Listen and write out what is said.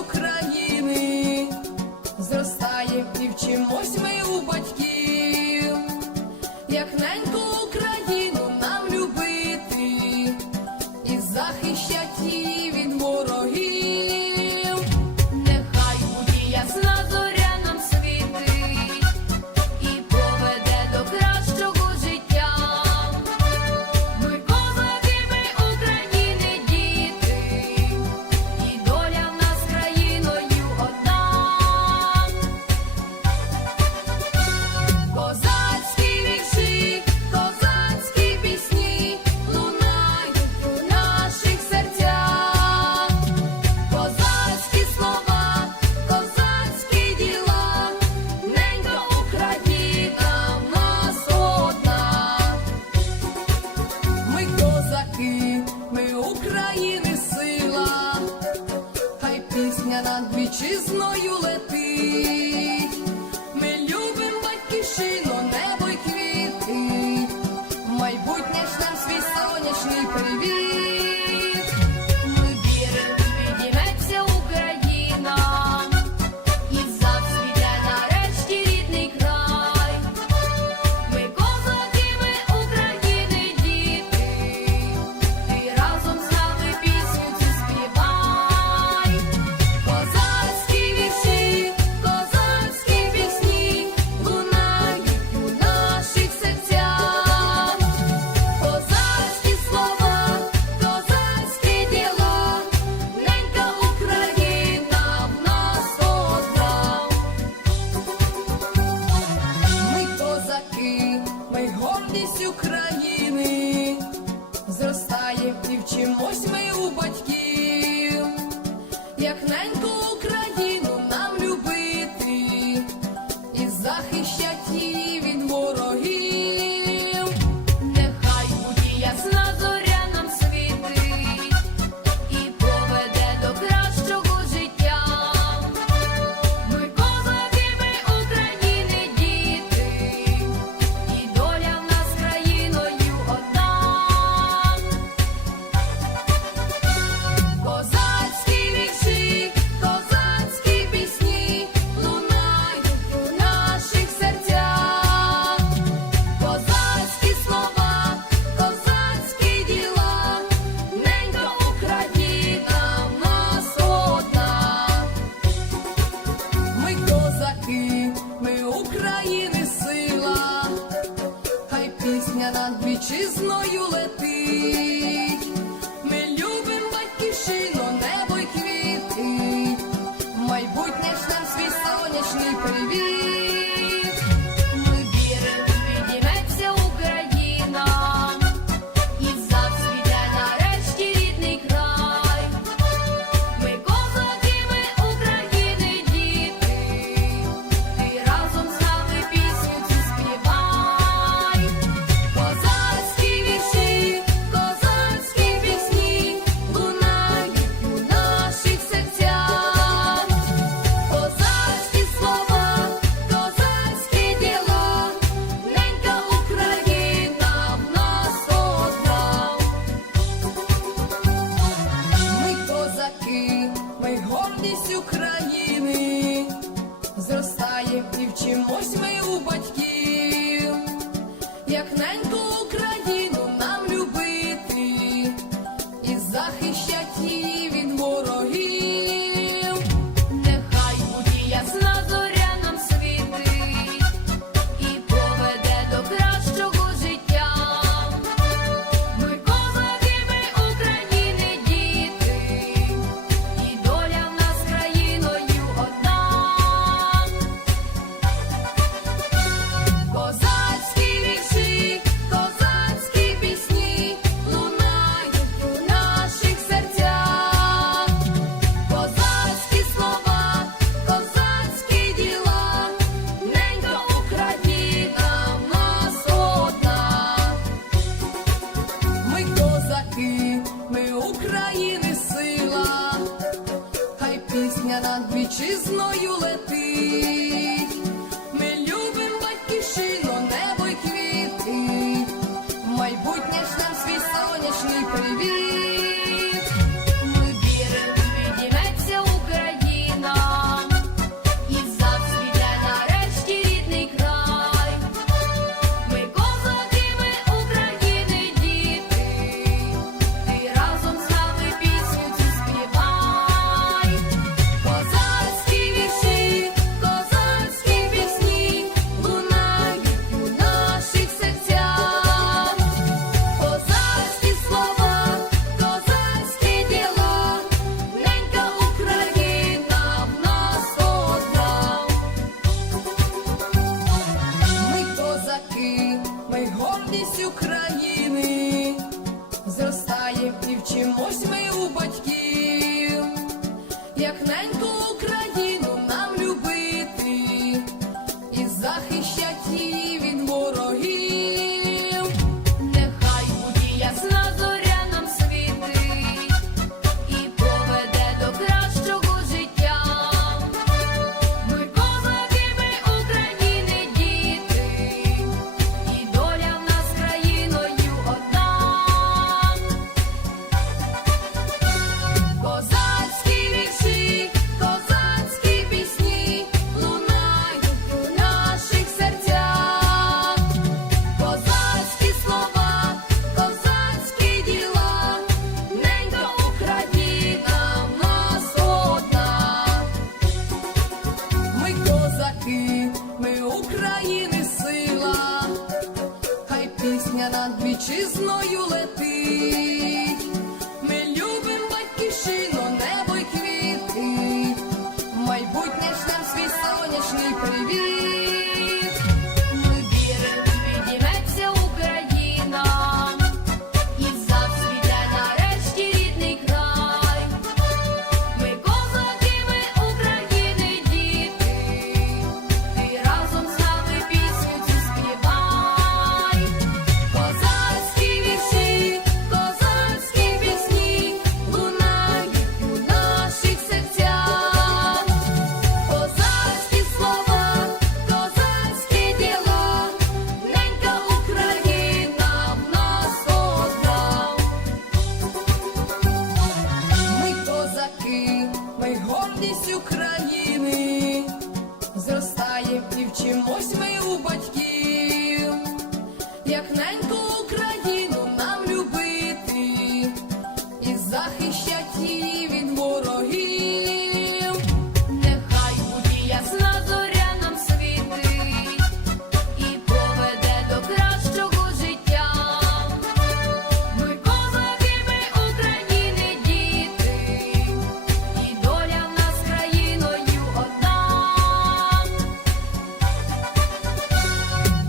України, зростає і вчимось ми у батьків, як неньку Україну нам любити і захищать її від ворогів. над вітчизною летить. як на єдність України, зростаєм і вчимось ми у батьків, як неньку Україну нам любити і захищати. Над вітчизною летить.